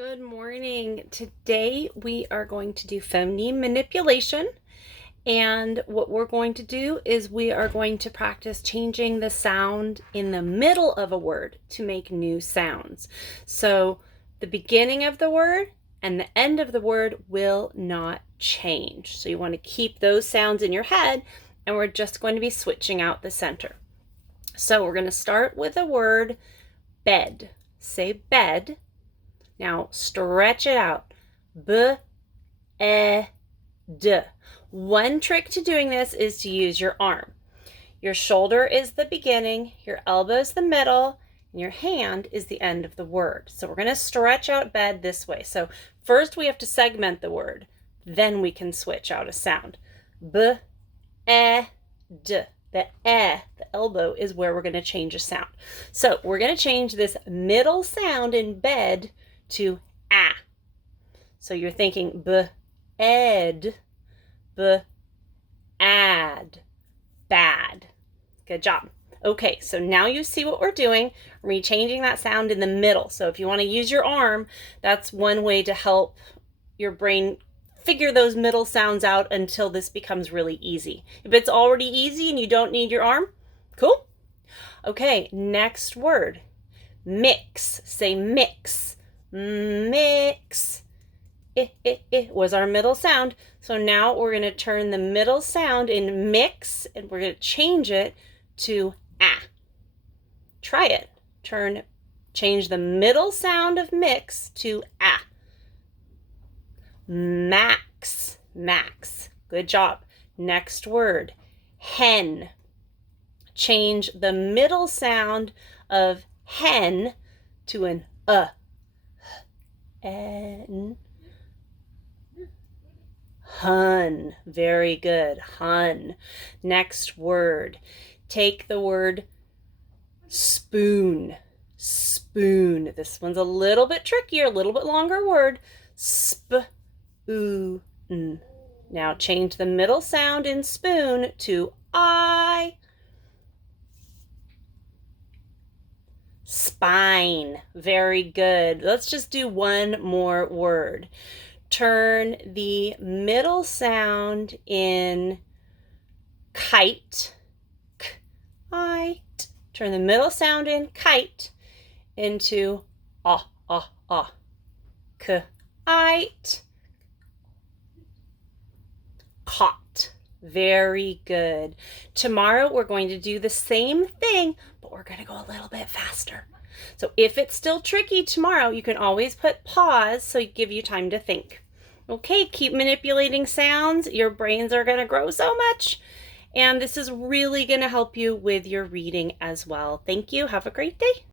Good morning. Today we are going to do phoneme manipulation, and what we're going to do is we are going to practice changing the sound in the middle of a word to make new sounds. So the beginning of the word and the end of the word will not change. So you want to keep those sounds in your head, and we're just going to be switching out the center. So we're going to start with the word bed. Say bed. Now stretch it out. B-e-d. One trick to doing this is to use your arm. Your shoulder is the beginning, your elbow is the middle, and your hand is the end of the word. So we're going to stretch out bed this way. So first we have to segment the word. Then we can switch out a sound. B-e-d. The elbow, is where we're going to change a sound. So we're going to change this middle sound in bed to ah. So you're thinking b-ed, b-ad, bad. Good job. Okay, so now you see what we're doing. We're changing that sound in the middle. So if you want to use your arm, that's one way to help your brain figure those middle sounds out until this becomes really easy. If it's already easy and you don't need your arm, cool. Okay, next word, mix. Say mix. Mix. It was our middle sound. So now we're going to turn the middle sound in mix, and we're going to change it to ah. Try it. Change the middle sound of mix to ah. Max. Max. Good job. Next word, hen. Change the middle sound of hen to an N. Hun. Very good. Hun. Next word. Take the word spoon. Spoon. This one's a little bit trickier, a little bit longer word. Spoon. Now change the middle sound in spoon to I. Spine. Very good. Let's just do one more word. Turn the middle sound in kite. Kite. Turn the middle sound in kite into ah. Kite. Caught. Very good. Tomorrow we're going to do the same thing, but we're going to go a little bit faster. So if it's still tricky tomorrow, you can always put pause so it give you time to think. Okay, keep manipulating sounds. Your brains are going to grow so much, and this is really going to help you with your reading as well. Thank you. Have a great day.